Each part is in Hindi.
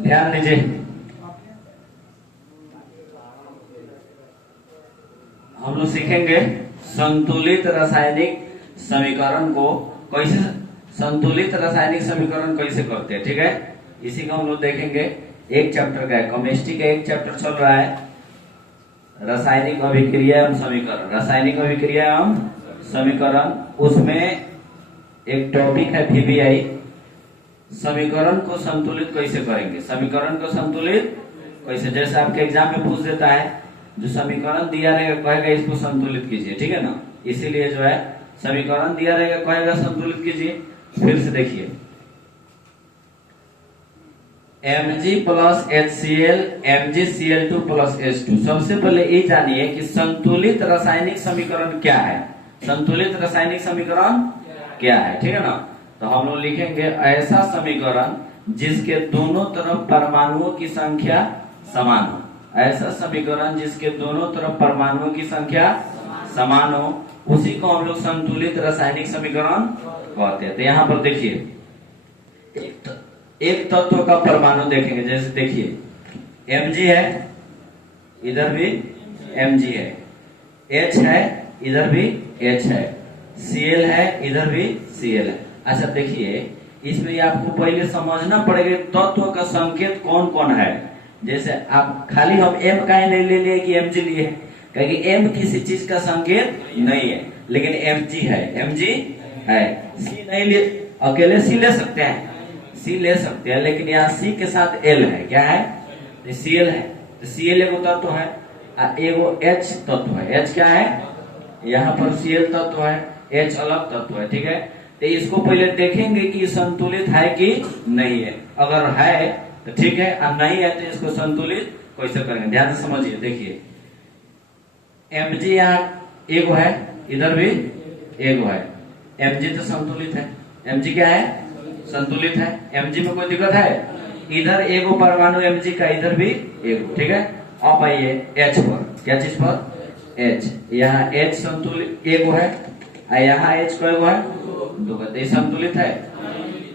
ध्यान दीजिए, हम लोग सीखेंगे संतुलित रासायनिक समीकरण को कैसे, संतुलित रासायनिक समीकरण कैसे करते हैं, ठीक है। इसी को हम लोग देखेंगे। एक चैप्टर का है, केमिस्ट्री का एक चैप्टर चल रहा है, रासायनिक अभिक्रिया एवं समीकरण, रासायनिक अभिक्रिया एवं समीकरण। उसमें एक टॉपिक है VBI, समीकरण को संतुलित कैसे करेंगे, समीकरण को संतुलित कैसे, जैसे आपके एग्जाम में पूछ देता है, जो समीकरण दिया रहेगा कहेगा इसको संतुलित कीजिए, ठीक है ना। इसीलिए जो है समीकरण दिया रहेगा कहेगा संतुलित कीजिए। फिर से देखिए, Mg plus HCl MgCl2 plus H2। सबसे पहले ये जानिए कि संतुलित रासायनिक समीकरण क्या है, संतुलित रासायनिक समीकरण क्या है, ठीक है ना। तो हम लोग लिखेंगे ऐसा समीकरण जिसके दोनों तरफ परमाणुओं की संख्या समान हो, ऐसा समीकरण जिसके दोनों तरफ परमाणुओं की संख्या समान हो, उसी को हम लोग संतुलित रासायनिक समीकरण कहते हैं। तो यहाँ पर देखिए, एक तत्व का परमाणु देखेंगे, जैसे देखिए Mg है, इधर भी Mg है, H है, इधर भी H है, Cl है, इधर भी Cl है। अच्छा देखिए, इसमें आपको पहले समझना पड़ेगा तत्व का संकेत कौन कौन है। जैसे आप खाली हम M का नहीं ले लिए कि Mg लिए, क्योंकि M किसी चीज का संकेत नहीं है, लेकिन Mg है, Mg है। C नहीं ले, अकेले C ले सकते हैं, C ले सकते हैं, लेकिन यहाँ C के साथ L है, क्या है, तो Cl है। तो Cl एगो तत्व है, एगो H तत्व है। H क्या है, यहाँ पर Cl तत्व है, H अलग तत्व है, ठीक है। तो इसको पहले देखेंगे कि संतुलित है कि नहीं है। अगर है तो ठीक है, और नहीं है तो इसको संतुलित कैसे करेंगे, ध्यान से समझिए। देखिए Mg यहाँ एगो है, इधर भी एगो है, Mg तो संतुलित है, Mg क्या है, संतुलित है। Mg में कोई दिक्कत है, इधर एगो परमाणु Mg का, इधर भी एगो, ठीक है। अब आइए H पर, क्या चीज पर, H, यहाँ H संतुलित एगो है, यहाँ H को एगो है, दो, संतुलित है,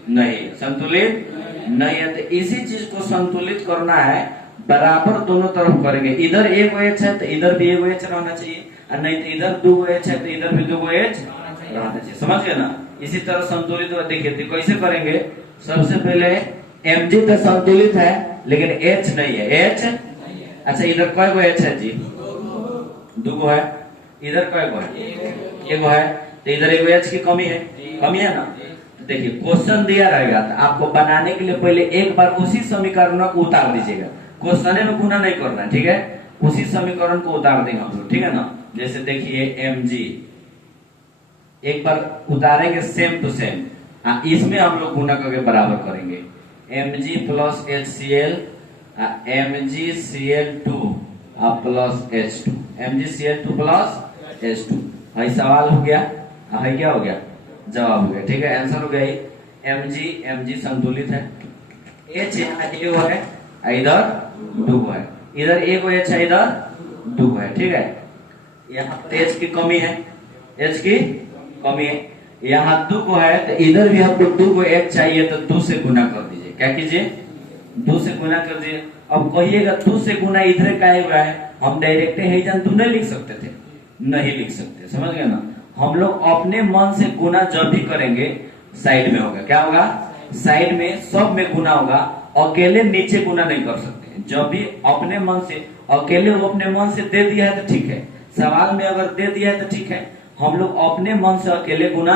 नहीं संतुलित नहीं है। तो इसी चीज को संतुलित करना है, बराबर दोनों तरफ करेंगे। इधर एगो H है तो इधर भी एगो H रहना चाहिए, और नहीं तो इधर दो H है तो इधर भी दो H रहना चाहिए, समझ गए ना। इसी तरह संतुलित देखिए तो कैसे करेंगे। सबसे पहले Mg तो संतुलित है, लेकिन H नहीं है, H अच्छा इधर कई गो H है जी, दो है, इधर कई गो है, एगो है, तो इधर एगो H की कमी है ना। देखिए क्वेश्चन दिया रहेगा तो आपको बनाने के लिए पहले एक बार उसी समीकरण को उतार दीजिएगा, क्वेश्चन में गुना नहीं करना, ठीक है। उसी समीकरण को उतार देंगे हम लोग, ठीक है ना। जैसे देखिए Mg एक बार उतारेंगे सेम टू सेम, इसमें हम लोग गुना करके बराबर करेंगे। Mg plus HCl MgCl2 plus H2, MgCl2 plus H2। भाई सवाल हो गया, है क्या हो गया, जवाब हो गया, ठीक है, आंसर हो गया। Mg संतुलित है, H यहाँ एगो है, इधर दो है, इधर एगो H है, इधर दो है, ठीक है। यहाँ पर H की कमी है, H की कमी है, यहाँ दो को है, तो इधर भी हमको दो को H चाहिए, तो दो से गुना कर दीजिए, क्या कीजिए, दो से गुना कर दीजिए। अब कहिएगा दो से गुना इधर का है, हम डायरेक्ट है जान तुम नहीं लिख सकते थे, नहीं लिख सकते, समझ गए ना। हम लोग अपने मन से गुना जब भी करेंगे साइड में होगा, क्या होगा, साइड में सब में गुना होगा, अकेले नीचे गुना नहीं कर सकते। जब भी अपने मन से, अकेले वो अपने मन से दे दिया है तो ठीक है, सवाल में अगर दे दिया है तो ठीक है, हम लोग अपने मन से अकेले गुना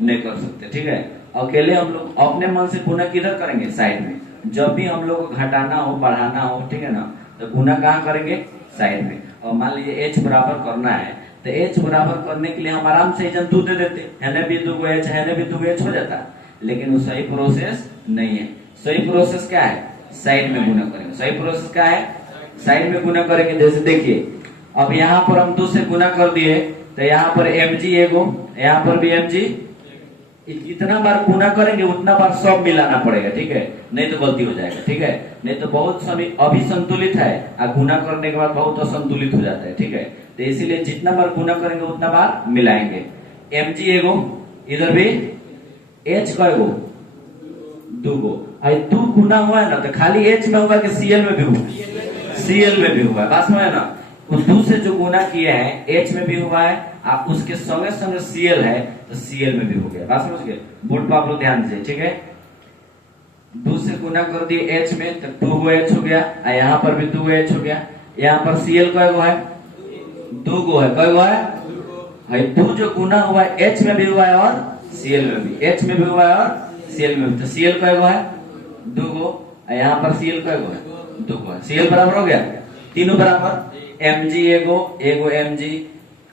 नहीं कर सकते, ठीक है। अकेले हम लोग अपने मन से गुना किधर करेंगे, साइड में। जब भी हम लोग घटाना हो, बढ़ाना हो, ठीक है ना, तो गुना कहाँ करेंगे, साइड में। और मान लीजिए H बराबर करना है, तो H बराबर करने के लिए हम आराम से दो दे देते, है भी दो H, है भी दो H हो जाता, लेकिन वो सही प्रोसेस नहीं है। सही प्रोसेस क्या है, साइड में गुना करेंगे। सही प्रोसेस क्या है, साइड में गुना करेंगे। जैसे देखिए अब यहाँ पर हम 2 से गुना कर दिए, तो यहाँ पर Mg एगो, यहाँ पर भी Mg जितना बार गुना करेंगे उतना बार सब मिलाना पड़ेगा, ठीक है, नहीं तो गलती हो जाएगा, ठीक है। नहीं तो बहुत समय अभी संतुलित है और गुना करने के बाद बहुत असंतुलित हो जाता है, ठीक है। तो इसीलिए जितना बार गुना करेंगे उतना बार मिलाएंगे। mg एगो, इधर भी h कएगो, दूगो। दो गुना हुआ है ना तो खाली h में हुआ कि cl में भी हुआ, cl में भी हुआ है, बात समझ है ना। उस दो से जो गुना किए हैं h में भी हुआ है, आप उसके संगे संगे cl है तो cl में भी हो गया, बात समझ गए। बोर्ड पर आप लोग ध्यान दीजिए, ठीक है। दो से गुना कर दिए h में तो 2 गो h हो गया, यहाँ पर भी 2 गो h हो गया। यहाँ पर cl कएगो है, 2 गो है, कएगो है, 2 जो गुना हुआ है h में भी हुआ है और cl में भी, h में भी हुआ है और cl में भी। तो cl कएगो है, 2 गो, यहाँ पर cl कएगो है, 2 गो है। cl बराबर हो गया, तीनों बराबर। mg एगो, एगो mg,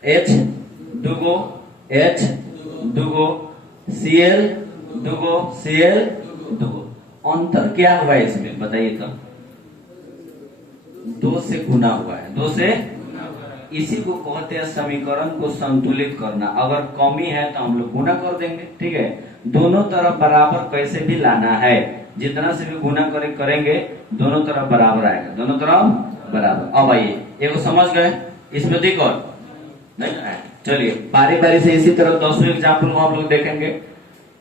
h 2 गो, h 2 गो, cl 2 गो, cl 2 गो। अंतर क्या हुआ है इसमें बताइए तो? 2 से गुना हुआ है, 2 से। इसी को कहते हैं समीकरण को संतुलित करना। अगर कमी है तो हम लोग गुना कर देंगे, ठीक है। दोनों तरफ बराबर कैसे भी लाना है, जितना से भी गुना करेंगे दोनों तरफ बराबर आएगा, दोनों तरफ बराबर। अब आइए एगो समझ गए, इसमें देखो नहीं आए। चलिए बारी बारी से इसी तरह 10 एग्जाम्पल को हम लोग देखेंगे।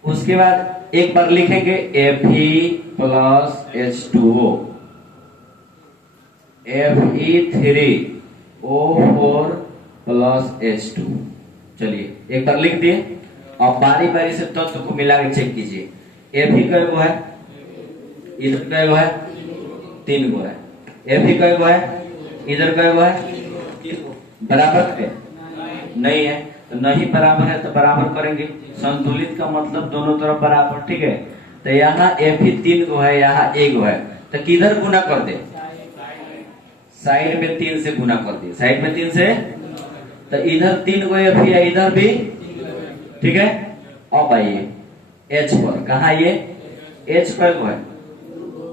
उसके बाद एक बार लिखेंगे Fe plus H2O, Fe3O4 plus H2। चलिए एक बार लिख दिए, अब बारी बारी से तत्व को मिला के चेक कीजिए। Fe कएगो है, इधर कएगो है, 3 गो है। Fe कएगो है, इधर कएगो है, बराबर है, नहीं है तो नहीं बराबर है तो बराबर करेंगे। संतुलित का मतलब दोनों तरफ बराबर, ठीक है। तो यहाँ Fe 3 गो है, यहाँ 1 गो है, तो किधर गुना कर दे? साइड में 3 से गुना कर दे, साइड में 3 से। तो इधर 3 गो Fe है, इधर भी, ठीक है। अब आइए H पर, कहा ये H कय गो है,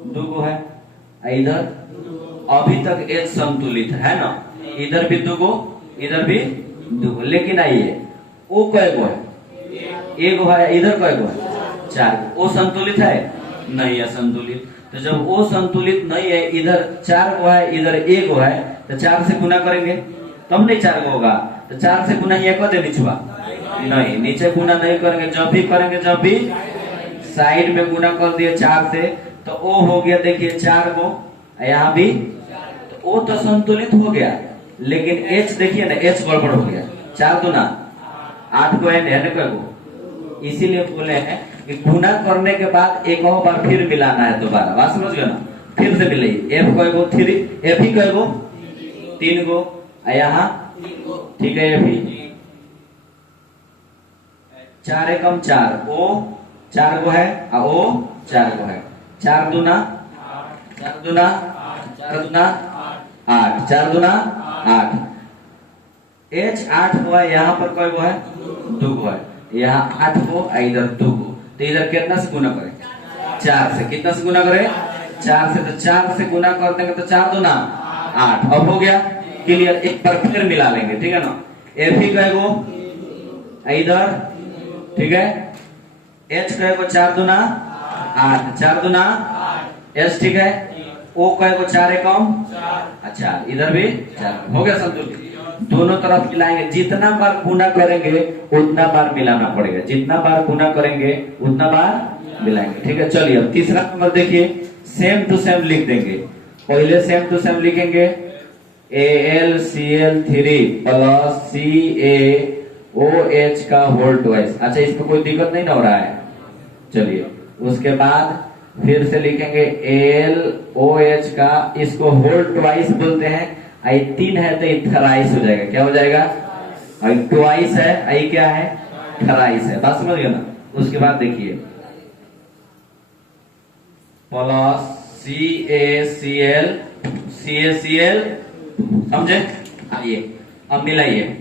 2 गो है, इधर अभी तक H संतुलित है ना, इधर भी 2 गो, इधर भी 2 गो। लेकिन आइए O कय गो है, 1 गो है, इधर कय गो है, 4 गो। O संतुलित है, नहीं है संतुलित। तो जब O संतुलित नहीं है, इधर 4 गो है, इधर 1 गो है, तो 4 से गुना करेंगे तब नहीं 4 गो होगा। तो 4 से गुना ये कर दे निचवा, नहीं, नीचे गुना नहीं करेंगे। जब भी करेंगे, जब भी साइड में गुना कर दिए 4 से, तो O हो गया, देखिए 4 गो, यहाँ भी तो O तो संतुलित हो गया, लेकिन H देखिए ना, H गड़बड़ हो गया। 4 दूना 8 गो है को। इसीलिए बोले हैं कि गुना करने के बाद एक और बार फिर मिलाना है दोबारा, बात समझ गए ना। फिर से मिलाइए, F कएगो 3, F ही कएगो 3 गो, यहाँ ठीक है, F ही 4 एकम 4, O 4 गो है, O 4 गो है। 4 दूना 4 दूना 8, 4 दूना 8। H 8 गो है, यहाँ पर कय गो है, 2 गो है, यहाँ 8 गो, इधर 2 गो। तो इधर कितना से गुना करें, 4 से। कितना से गुना करें, 4 से। तो 4 से गुना कर देंगे तो 4 दूना 8। अब हो गया क्लियर। एक बार फिर मिला लेंगे, ठीक है ना। F ही कय गो इधर, ठीक है। H कय गो 4 दूना 8, 4 दूना S, ठीक है। O कय गो 4 एकम, अच्छा इधर भी 4, हो गया संतुलित। दोनों तरफ मिलाएंगे, जितना बार गुना करेंगे उतना बार मिलाना पड़ेगा, जितना बार गुना करेंगे उतना बार मिलाएंगे, ठीक है। चलिए अब तीसरा नंबर देखिए, सेम टू सेम लिख देंगे। पहले सेम टू सेम लिखेंगे AlCl3 प्लस CaOH का होल ट्वाइस। अच्छा इसमें कोई दिक्कत नहीं ना हो रहा है, चलिए। उसके बाद फिर से लिखेंगे AlOH का, इसको होल ट्वाइस बोलते हैं। आई 3 है तो थराइस हो जाएगा, क्या हो जाएगा, आई ट्वाइस है, आई क्या है, थराइस है, बात समझ गए ना। उसके बाद देखिए प्लस CaCl, समझे। आइए अब मिलाइए,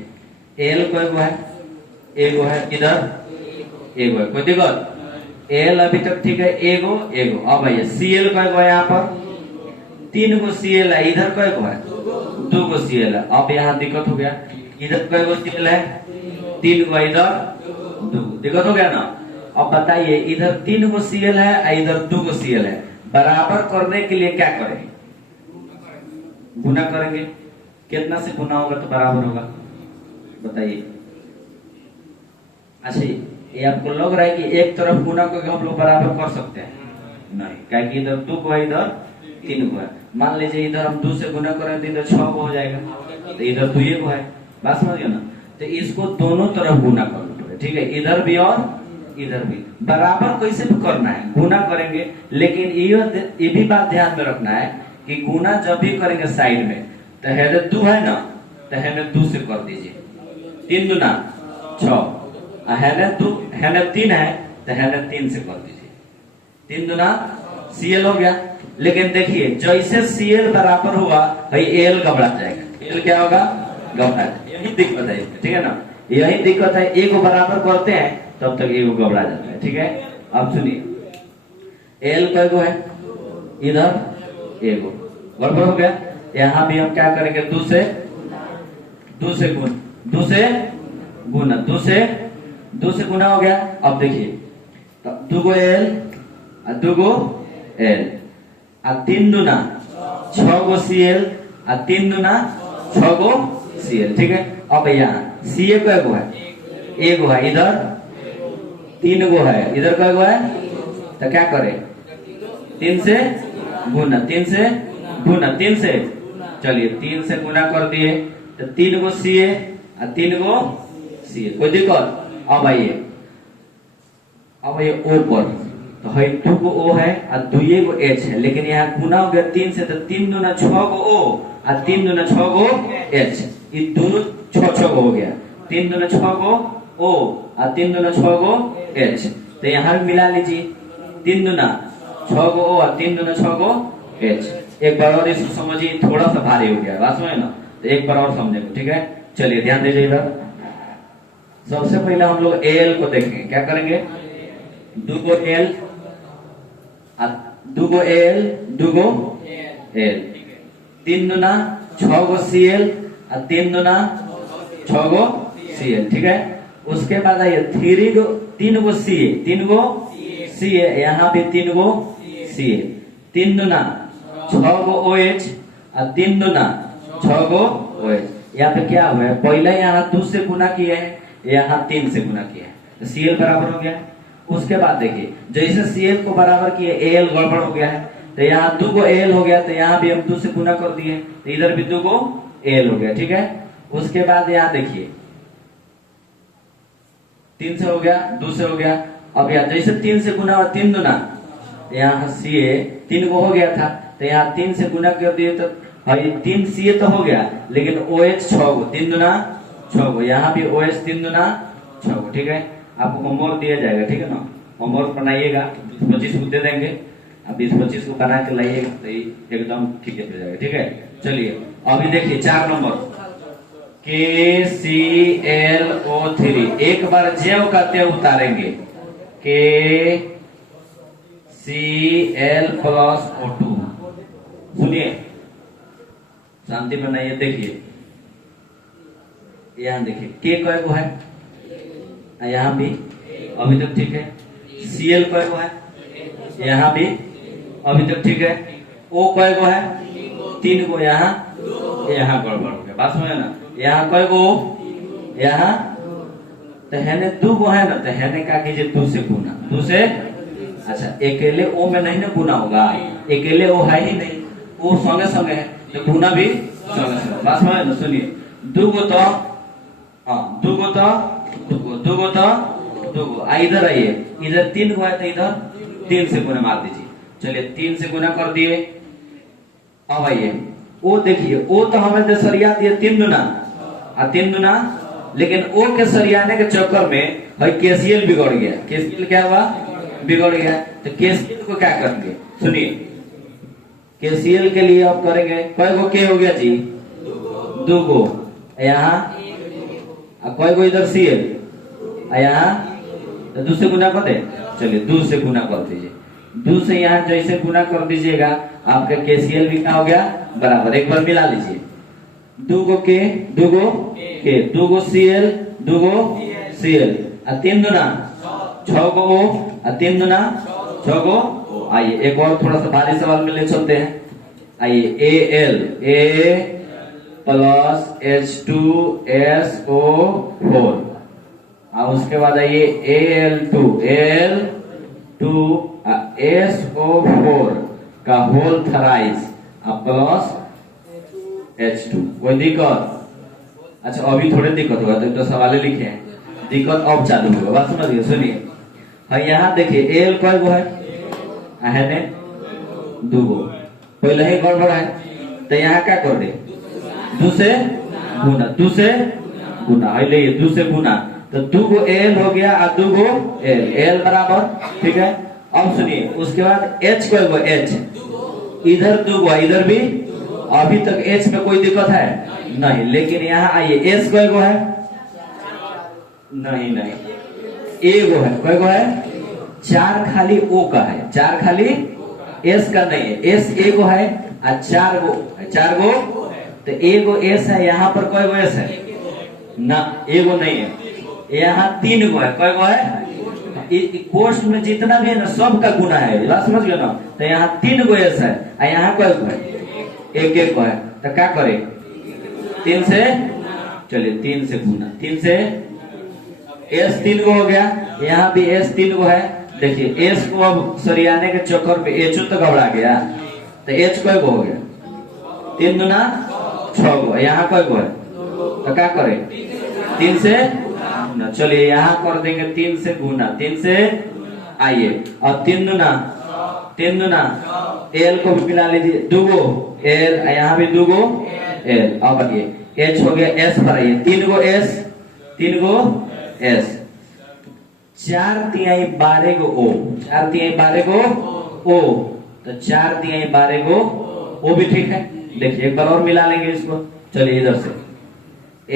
L को एगो है, एगो है, इधर एगो है, कोई दिक्कत। L अभी तक ठीक है, एगो एगो। अब आइए Cl को एगो है, यहाँ पर 3 गो Cl है, इधर को एगो है, 2 गो Cl है। अब यहाँ दिक्कत हो गया, इधर को एगो Cl है, 3 गो, इधर 2, दिक्कत हो गया ना। अब बताइए इधर 3 गो सीएल है और इधर 2 गो सीएल है, बराबर करने के लिए क्या करेंगे? गुना करेंगे। कितना से गुना होगा तो बराबर होगा बताइए? अच्छा ये आपको लग रहा है कि एक तरफ गुना करके हम लोग बराबर कर सकते हैं? नहीं, क्या कि इधर 2 को है इधर 3 को है। मान लीजिए इधर हम 2 से गुना करें तो इधर 6 को हो जाएगा, तो इधर 2 को है। बात समझिए ना? तो इसको दोनों तरफ गुना करना पड़ेगा, ठीक है? इधर भी और इधर भी बराबर कैसे भी करना है, गुना करेंगे। लेकिन ये भी बात ध्यान में रखना है कि गुना जब भी करेंगे साइड में तो हेने 2 है ना, तो हेने 2 से कर दीजिए, 3 दूना 6, हेने 3 है तो हेने 3 से कर दीजिए, 3 दूना सीएल हो गया। लेकिन देखिए जैसे सीएल बराबर हुआ भाई एल घबरा जाएगा। एल क्या होगा? घबरा जाएगा। यही दिक्कत है, ठीक है ना? यही दिक्कत है। ए को बराबर करते हैं तब तक ए को घबरा जाता है, ठीक है? अब सुनिए एल कई गो है? इधर एगो, बराबर हो गया। यहाँ भी हम क्या करेंगे? 2 से गुना, 2 से गुना हो गया। अब देखिए 2 गो एल और 2 गो एल और 3 दूना 6 गो सीएल और 3 दूना 6 गो सीएल, ठीक है? अब यहाँ सीए कई गो है? एक गो है। इधर 3 गो है, इधर कई गो है? तो क्या करे? 3 से गुना, 3 से गुना, 3 से चलिए 3 से गुना कर दिए तो 3 गो सीए और 3 गो सीए, कोई दिक्कत? अब आइए ओ पर, तो है 2 गो ओ है और 2 गो एच है। लेकिन यहाँ गुना हो गया 3 से, तो 3 दूना 6 गो ओ और 3 दूना 6 गो एच, ये दोनों 6 गो हो गया। 3 दूना 6 गो ओ और 3 दूना 6 गो एच, तो यहाँ भी मिला लीजिए 3 दूना 6 गो ओ और 3 दूना 6 गो एच। एक बार और इसको समझिए, थोड़ा सा भारी हो गया, बात समझे ना? तो एक बार और समझेंगे, ठीक है? चलिए ध्यान दीजिए इधर। सबसे पहले हम लोग एल को देखेंगे। क्या करेंगे? 2 गो एल, 2 गो एल, 2 गो एल, 3 दूना 6 गो सीएल और 3 दूना 6 गो सीएल, ठीक है? उसके बाद आइए 3 गो सीए, 3 गो सीए, यहाँ भी 3 गो सीए, 3 दूना 6 गो ओएच और 3 दूना 6 गो ओएच। यहाँ पे क्या हुआ है? पहले यहाँ 2 से गुना किए हैं, यहाँ 3 से गुना किया है, तो सीएल बराबर हो गया। उसके बाद देखिए जैसे सीएल को बराबर किए एल गड़बड़ हो गया है, तो यहाँ 2 गो एल हो गया, तो यहाँ भी हम 2 से गुना कर दिए, तो इधर भी 2 गो एल हो गया, ठीक है? उसके बाद यहाँ देखिए 3 से हो गया, 2 से हो गया। अब यहाँ जैसे 3 से गुना और 3 दूना, यहाँ सीए 3 गो हो गया था, तो यहाँ 3 से गुना कर दिए, तो भाई 3 सीए तो हो गया, लेकिन ओएच 6 गो, 3 दूना 6 गो, यहाँ भी ओएच 3 दूना 6 गो, ठीक है? आपको होमवर्क दिया जाएगा, ठीक है ना? होमवर्क बनाइएगा, 20-25 को दे देंगे, अब 20-25 को बना के लाइएगा तो एकदम ठीक हो जाएगा, ठीक है? चलिए अभी देखिए 4 नंबर KClO3, एक बार जेव कहते उतारेंगे KCl+O2। सुनिए, शांति बनाइए। देखिए यहाँ देखिए के कय गो है? यहाँ भी अभी तक ठीक है। Cl कय गो है? यहाँ भी अभी तक ठीक है। O कय गो है? 3 गो, यहाँ गड़बड़ हो गया, बात समझे ना? यहाँ कय गो? यहाँ तो हैने 2 गो है ना, तो हैने क्या कीजिए 2 से गुना, 2 से। अच्छा अकेले ओ में नहीं ना गुना होगा, अकेले ओ है ही नहीं, वो संगे संगे है, तो गुना भी संगे संगे, बात समझे ना? सुनिए 2 गो तो 2 गो तो 2 गो तो 2 गो, इधर आइए, इधर 3 गो है तो इधर 3 से गुना मार दीजिए। चलिए 3 से गुना कर दिए। अब आइए ओ देखिए, ओ तो हमें तो सरिया दिए 3 दूना और 3 दूना, लेकिन ओ के सरियाने के चक्कर में भाई केसीएल बिगड़ गया। केसीएल क्या हुआ? बिगड़ गया। तो केसीएल को क्या करेंगे? सुनिए केसीएल के लिए आप करेंगे कय गो के हो गया जी? 2 गो, यहाँ कय गो इधर सीएल, यहाँ तो 2 से गुना कर दे। चलिए 2 से गुना कर दीजिए, 2 से यहाँ जैसे गुना कर दीजिएगा आपका केसीएल भी क्या हो गया? बराबर। एक बार मिला लीजिए 2 गो के 2 गो के, 2 गो सीएल 2 गो सीएल और 3 दूना 6 गो ओ और 3 दूना 6 गो ओ। आइए एक और थोड़ा सा भारी सवाल में ले चलते हैं। आइए एल ए प्लस H2SO4 और उसके बाद आइए Al2 SO4 का होल थराइस प्लस H2। कोई दिक्कत? अच्छा अभी थोड़े दिक्कत होगा तो सवाल लिखे हैं, दिक्कत अब चालू होगा। बात समझिए, सुनिए। हाँ यहाँ देखिए एल कई गो है ने 2 गो, पहले ही गड़बड़ है तो यहाँ क्या कर दे 2 से गुना, 2 से गुना है ले 2 से गुना तो 2 गो एल हो गया और 2 गो एल बराबर, ठीक है। अब सुनिए उसके बाद एच कई गो एच, इधर 2 गो इधर भी, अभी तक एच में कोई दिक्कत है नहीं, लेकिन यहाँ आइए एस कई गो है नहीं ए गो है, कई गो है 4 खाली ओ का है, 4 खाली एस का नहीं है, एस ए गो है और 4 गो तो ए गो एस है, यहाँ पर कई गो एस है ना, ए गो नहीं है, यहाँ 3 गो है, कई गो है कोष्ठ में जितना भी है ना सब का गुना है, बात समझ गए ना। तो यहाँ 3 गो एस है और यहाँ कई गो है एक को है, तो क्या करे 3 से, चलिए 3 से गुना, 3 से एस 3 गो हो गया, यहाँ भी एस 3 गो है। देखिए एस को अब सरियाने के चक्कर पे एच तो घबरा गया तो एच कई गो हो गया 3 दूना 6 गो, यहाँ कई गो है तो क्या करे 3 से गुना, चलिए यहाँ कर देंगे 3 से गुना, 3 से आइए और 3 दूना एल को भी मिला लीजिए 2 गो एल, यहाँ भी 2 गो एल। अब आइए एच हो गया एस पर, आइए 3 गो एस 3 गो एस, 4 तिहाई 12 गो ओ, 4 तिहाई 12 गो ओ, तो 4 तिहाई 12 गो ओ भी ठीक है। देखिए एक बार और मिला लेंगे इसको, चलिए इधर से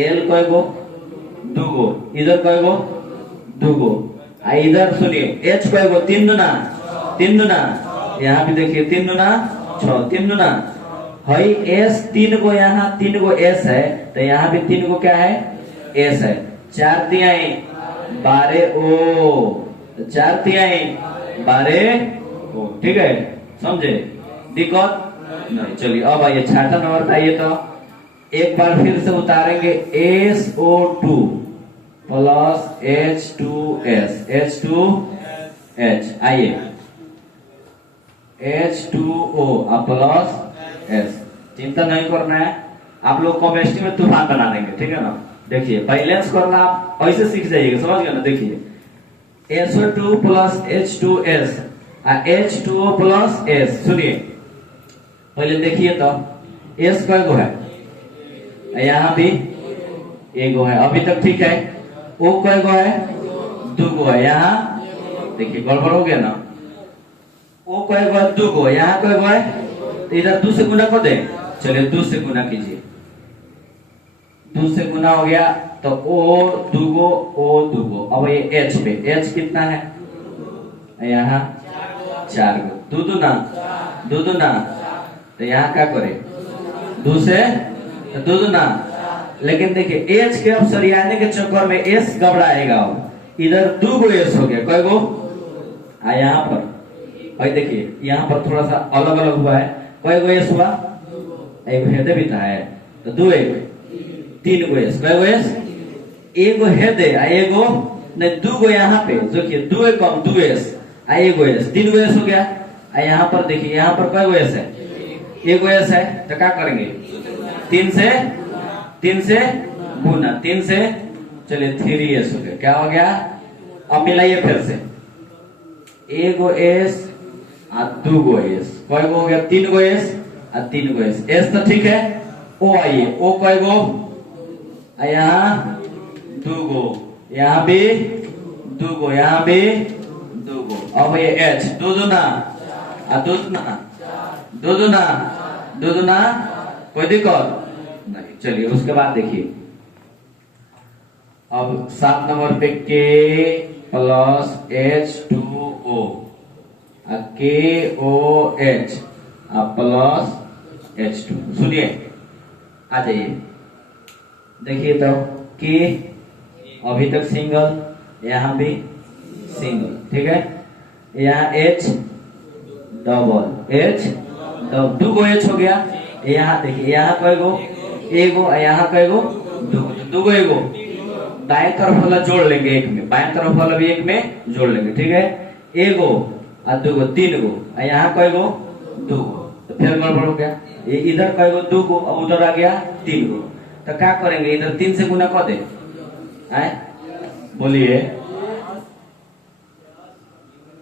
एल कई गो 2 गो, इधर कई गो 2 गो, इधर सुनिए एच कई गो 3 दूना, यहाँ भी देखिए 3 दूना 6, 3 दूना हई एस 3 गो, यहाँ 3 गो एस है तो यहाँ भी 3 गो क्या है एस है, 4 तिहाई 12 ओ, 4 तिहाई 12 ओ, ठीक है, समझे दिक्कत नहीं। चलिए अब आइए 6 नंबर पे आइए, तो एक बार फिर से उतारेंगे SO2 प्लस H2S H2H, आइए H2O प्लस S, चिंता नहीं करना है, आप लोग केमिस्ट्री में तूफान बना देंगे, ठीक है ना। देखिए बैलेंस करना आप ऐसे सीख जाइएगा, समझ गए ना। देखिए SO2 plus H2S H2O plus S, सुनिए पहले देखिए तो S कई गो है, यहाँ भी 1 गो है, अभी तक ठीक है। O कई गो है 2 गो है, यहाँ देखिए गड़बड़ हो गया ना, O कई गो 2 गो, यहाँ कई गो है तो इधर 2 से गुना कर दे, चलिए 2 से गुना कीजिए, 2 से गुना हो गया तो O 2 गो। अब ये H पे H कितना है, यहाँ 4 गो, 2 दूना तो यहाँ क्या करे 2 से 2 दूना, लेकिन देखिए H के अब सरियाने के चक्कर में S घबराएगा, इधर 2 गो S हो गया, कई गो यहाँ पर भाई देखिए यहाँ पर थोड़ा सा अलग अलग हुआ है, कई गो S हुआ, एक हेदे भी था है तो 2 3 गो S, कई गो S 1 गो हेदे एक गो नहीं 2 गो, यहाँ पे देखिए 2 कम 2 S 1 गो S, 3 गो S हो गया। यहाँ पर देखिए यहाँ पर कई गो S है, 1 गो S है तो क्या करेंगे 3 से गुना, 3 से चलिए 3S हो गया, क्या हो गया। अब मिलाइए फिर से 1 गो S और 2 गो S, कई गो हो गया 3 गो S और 3 गो S, S तो ठीक है। O आइए O कई गो, यहाँ 2 गो, यहाँ भी 2 गो, यहाँ भी 2 गो। अब ये H 2 दूना और 2 दूना कोई दिक्कत नहीं। चलिए उसके बाद देखिए अब 7 नंबर पे K plus H2O KOH plus H2, सुनिए आ जाइए देखिए तो K अभी तक सिंगल, यहाँ भी सिंगल, ठीक है। यहाँ H डबल, H डबल, दो गो H हो गया। यहाँ देखिए, यहाँ कईगो एगो, यहाँ कईगो दूगो एगो, दाएं तरफ वाला जोड़ लेंगे एक में, बाएं तरफ वाला भी एक में जोड़ लेंगे, ठीक है। एगो और दूगो, तीन गो, यहाँ कईगो दूगो, तो फिर गड़बड़ हो गया। ये इधर कईगो दूगो और उधर आ गया तीन गो, तो क्या करेंगे, इधर 3 से गुना कर दे, बोलिए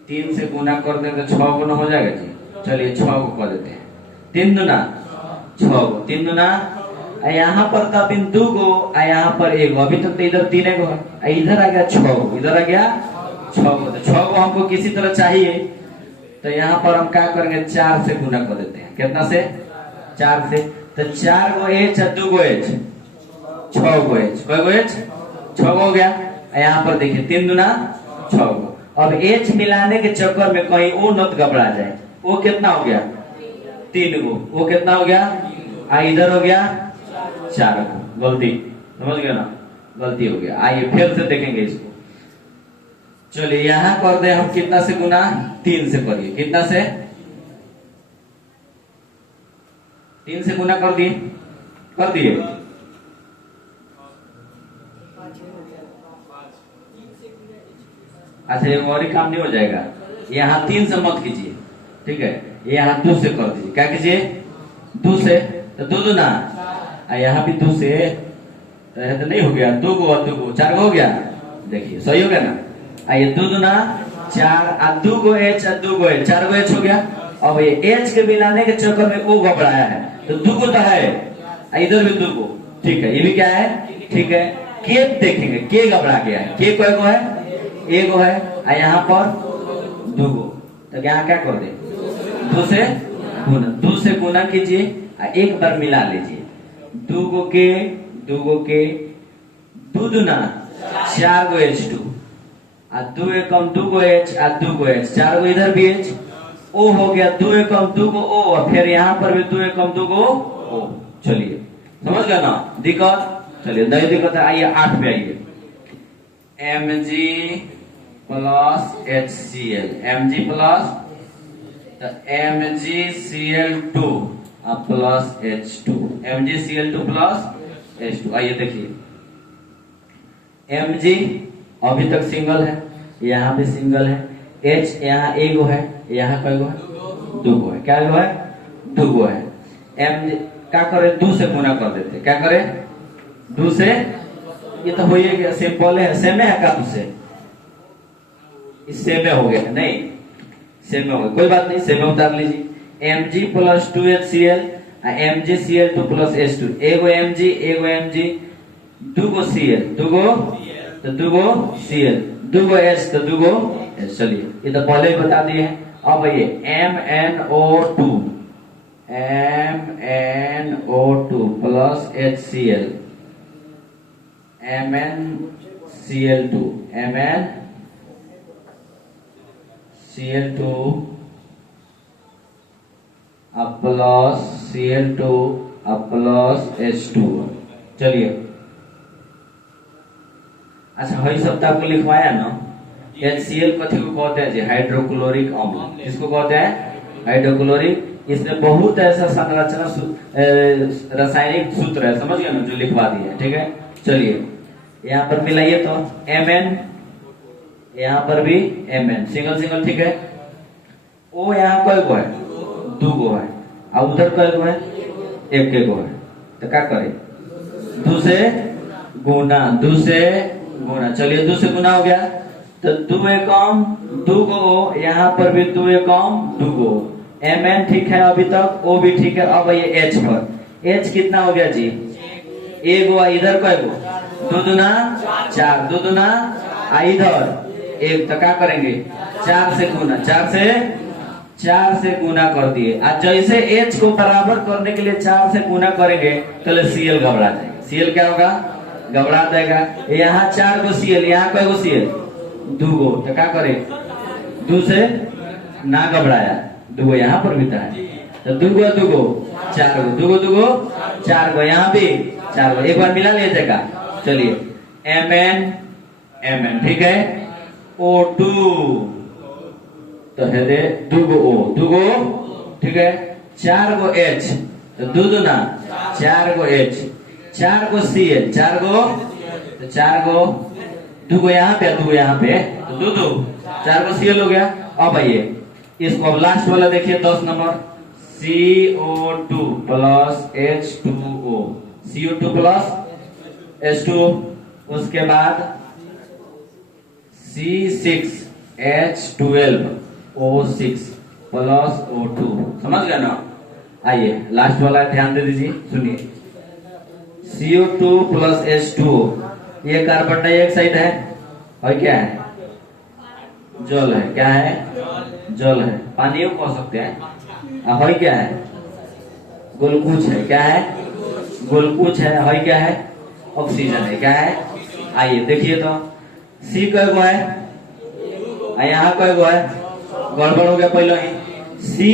3 से गुना कर दे तो 6 गुना हो जाएगा जी। चलिए 6 को कर देते हैं, 3 दूना 6 गो, 3 दूना, यहाँ पर था 3 2 गो, यहाँ पर 1 गो, अभी तक तो इधर 3 गो है, इधर आ गया 6 गो, इधर आ गया 6 गो, तो 6 गो हमको किसी तरह चाहिए, तो यहाँ पर हम क्या करेंगे, 4 से गुना कर देते हैं। कितना से, 4 से, तो 4 गो H और 2 गो H, 6 गो H, कई गो H 6 गो हो गया। यहाँ पर देखिए 3 दूना 6 गो। अब H मिलाने के चक्कर में कहीं वो नत घबरा जाए, वो कितना हो गया, 3 गो, वो कितना हो गया, इधर हो गया 4 गो, गलती, समझ गए ना, गलती हो गया। आइए फिर से देखेंगे इसको। चलिए यहाँ कर दे हम कितना से गुना, 3 से करिए, कितना से, 3 से गुना कर दिए, कर दिए, अच्छा ये और ही काम नहीं हो जाएगा, यहाँ 3 से मत कीजिए, ठीक है, यहाँ 2 से कर दीजिए, क्या कीजिए 2 से, तो 2 दूना, यहाँ भी 2 से, तो नहीं हो गया, 2 गो और 2 गो 4 गो हो गया, देखिए सही हो गया ना। आइए 2 दूना 4 और 2 गो H और 2 गो H, 4 गो H हो गया। अब ये H के मिलाने के चक्कर में वो घबराया है, तो 2 गो तो है, इधर भी 2 गो, ठीक है, ये भी क्या है, ठीक है। के देखेंगे, के घबरा गया है, के कोई गो है, एगो है, यहाँ पर 2 गो, तो यहाँ क्या कर दे, 2 से गुना, 2 से गुना कीजिए, एक बार मिला लीजिए, 2 गो के 2 गो के 2 दूना 4 गो H2, 2 एकम 2 गो H और 2 गो H, 4 गो इधर भी H, O हो गया, 2 एकम 2 गो O, और फिर यहाँ पर भी 2 एकम 2 गो O। चलिए समझ गए ना दिक्कत, चलिए नहीं दिक्कत है। आइए 8 पे आइए, Mg plus HCl, Mg plus MgCl2 plus H2, MgCl2 plus H2। आइए देखिए, Mg अभी तक सिंगल है, यहाँ भी सिंगल है, H यहाँ एगो है, यहाँ कई गो है, 2 गो है, क्या गो है, 2 गो है। Mg क्या करे, 2 से गुना कर देते, क्या करे 2 से, ये तो हो गया, सिंपल है, सेम है का 2 से, सेम हो गया, नहीं सेम हो गया, कोई बात नहीं, सेम उतार लीजिए। Mg plus 2HCl, MgCl2 plus H2, एगो Mg एगो Mg, 2 गो Cl, 2 गो तो 2 गो Cl, 2 गो H तो 2 गो H। चलिए ये तो पहले ही बता दिए हैं। अब ये MnO2, MnO2 plus HCl, MnCl2, MnCl2 plus Cl2 plus H2। चलिए अच्छा, वही सब तो आपको लिखवाया ना, HCl कथी को कहते हैं जी, हाइड्रोक्लोरिक अम्ल, इसको कहते हैं हाइड्रोक्लोरिक। इसमें बहुत ऐसा संरचना रासायनिक सूत्र है, समझ गए ना, जो लिखवा दिए, ठीक है। चलिए यहाँ पर मिलाइए तो Mn, यहाँ पर भी Mn, सिंगल सिंगल, ठीक है। O यहाँ कई गो है, 2 गो है, और उधर कई गो है, 1 गो है, तो क्या करे 2 से गुना, 2 से गुना। चलिए 2 से गुना हो गया, तो 2 एकम 2 गो, यहाँ पर भी 2 एकम 2 गो, Mn ठीक है अभी तक, O भी ठीक है। अब ये H पर, H कितना हो गया जी, एगो, इधर कई गो, 2 दूना 4, 2 दूना इधर 1, तो क्या करेंगे 4 से गुना, 4 से गुना कर दिए। आज जैसे H को बराबर करने के लिए 4 से गुना करेंगे तो Cl घबरा जाएगा, Cl क्या होगा, घबरा जाएगा। यहाँ 4 गो Cl, यहाँ कई गो Cl, 2 गो, तो क्या करे 2 से ना घबराया, 2 गो यहाँ पर भी था, तो 2 गो 2 गो 4 गो, 2 गो 2 गो 4 गो, यहाँ भी 4 गो, एक बार मिला लिया जाएगा। चलिए Mn ठीक है, O2 तो है दे दुगो O ठीक है। 4 गो H तो दू दूना 4 गो H, 4 गो Cl 4 गो तो 4 गो दुगो यहाँ पे दुगो यहाँ पे तो दू 4 गो Cl हो गया। अब आइए इसको अब लास्ट वाला देखिए 10 number CO2 plus H2O, CO2 plus H2O, उसके बाद C6H12O6 प्लस O2, समझ गए ना। आइए लास्ट वाला ध्यान दे दीजिए, सुनिए CO2 प्लस H2O, ये कार्बन डाइऑक्साइड है और क्या है जल है, क्या है जल है, पानी को कह सकते हैं। और क्या है ग्लूकोज है, क्या है ग्लूकोज है। और क्या है ऑक्सीजन है, क्या है। आइए देखिए तो सी कय गो है, यहाँ कय गो है, गड़बड़ हो गया पहले ही। सी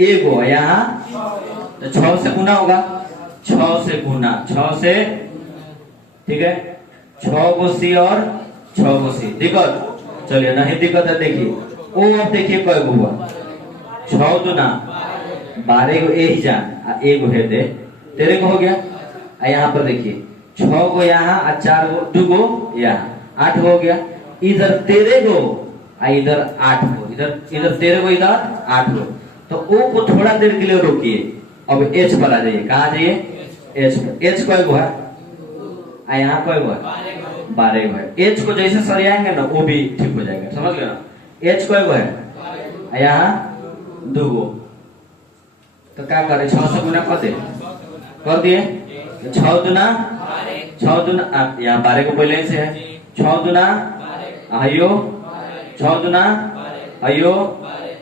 एगो यहाँ तो 6 से गुना होगा, 6 से गुना 6 से, ठीक है 6 गो सी और 6 गो सी। दिक्कत चलिए नहीं दिक्कत है। देखिए ओ अब देखिए कय गो हुआ, 6 दूना 12 गो ए ही जान एगो है दे 13 गो हो गया। यहाँ पर देखिए 6 गो यहाँ और 4 गो 2 गो यहाँ 8 गो हो गया। इधर 13 गो इधर 8 गो, इधर 13 गो इधर 8 गो। तो ओ को थोड़ा देर के लिए रोकिए, अब एच पर आ जाइए। कहा जाइए एच पर। एच कय गो है यहाँ कय गो है 12 गो है। एच को जैसे सरियाएंगे ना वो भी ठीक हो जाएगा, समझ गए ना। एच कय गो है यहाँ 2 गो, तो क्या करे 6 से गुना कर दिए 6 दूना यहाँ 12 को पहले से है 6 दूना आयो 6 दूना आयो।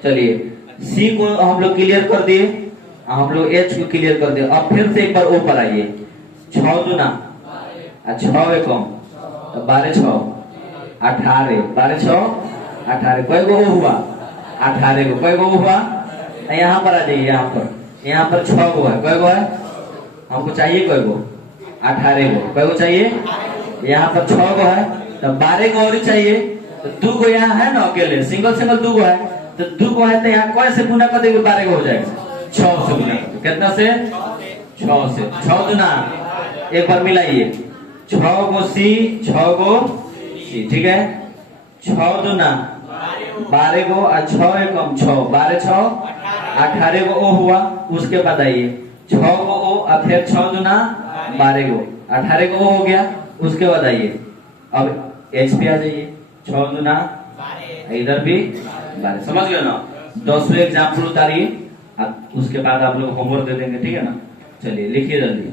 चलिए सी को हम लोग क्लियर कर दिए, हम लोग एच को क्लियर कर दिए। अब फिर से एक बार ओ पर आइए 6 दूना 6 एकम तो 12 6 18 12 6 18 कई गो हुआ 18 गो, कई गो हुआ। यहाँ पर आ जाइए, यहाँ पर 6 गो है, कई गो है हमको चाहिए कई गो 18 गो, कई गो चाहिए यहाँ पर 6 गो है तो 12 गो और चाहिए। तो 2 गो यहाँ है ना अकेले सिंगल 2 गो है, तो 2 गो है तो यहाँ कौन से गुना कर देंगे 12 गो हो जाएगा 6 से गुना। कितना से 6 से 6 दूना एक बार मिलाइए 6 गो सी 6 गो सी, ठीक है 6 दूना 12 गो और 6 एकम 6 12 6 18 गो ओ हुआ। उसके बाद आइए 6 गो ओ और फिर 6 दूना 12 गो 18 गो ओ हो गया। उसके बाद आइए अब एच पे आ जाइए 6 दूना इधर भी 12, समझ गए ना। 10वें एग्जाम्पल उतारिए, उसके बाद आप लोग होमवर्क दे देंगे, ठीक है ना। चलिए लिखिए जल्दी।